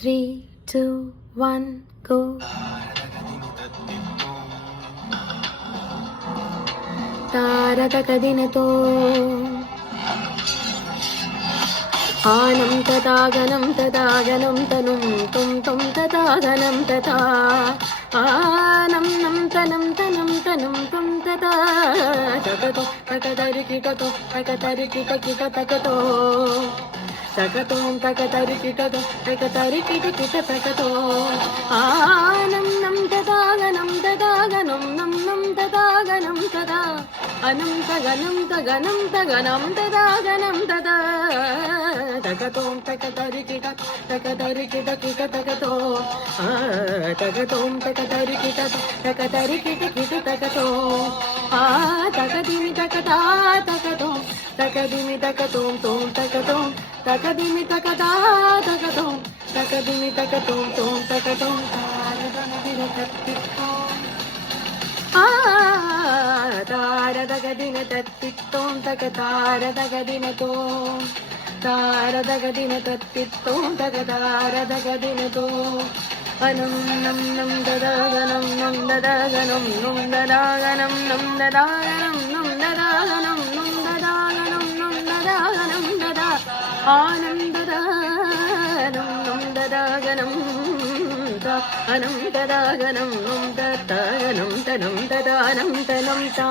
3, 2, 1, go. താരതകദിനതോ annum തദാഗനം തദാഗനം തനും തും തും തദാഗനം തദാ annum നം തനം തനം തനം തും തദാ തകതോ തകതരി കികതോ തകതരി കിക കിക തകതോ തകതോം തകതരി കികതോ തകതരി കിക കിക തകതോ ആനം നം തദാഗനം തദാഗനം നം നം തദാഗനം തദാ അനം തഗനം തഗനം തഗനം തദാഗനം തദാ തകതോം തകതരി കിക തകതരി കിക കിക തകതോ തകതോം തകതരി കിക തകതരി കിക കിക തകതോ തകദിമി തകതാ തകതോം തകദിമി തകതോം തോം തകതോം തകദിമി തകതാ തകതോം തകദിമി തകതോം തോം തകതോം താരതകദിന തത്തിത്തോം തക താരതകദിനതോം താരതകദിന തത്തിത്തോം തക താരതകദിനതോ അനം നം നം ദദാഗനം നം ദദാഗനം നം ദദാഗനം നം ദദാഗനം നം ദദാഗനം നം ദദാഗനം നം ദദാഗനം ദദാ ആനന്ദദാനം നം ദദാഗനം അനം തദാഗനം നം തദാഗനം തനം തദാനം തനം താ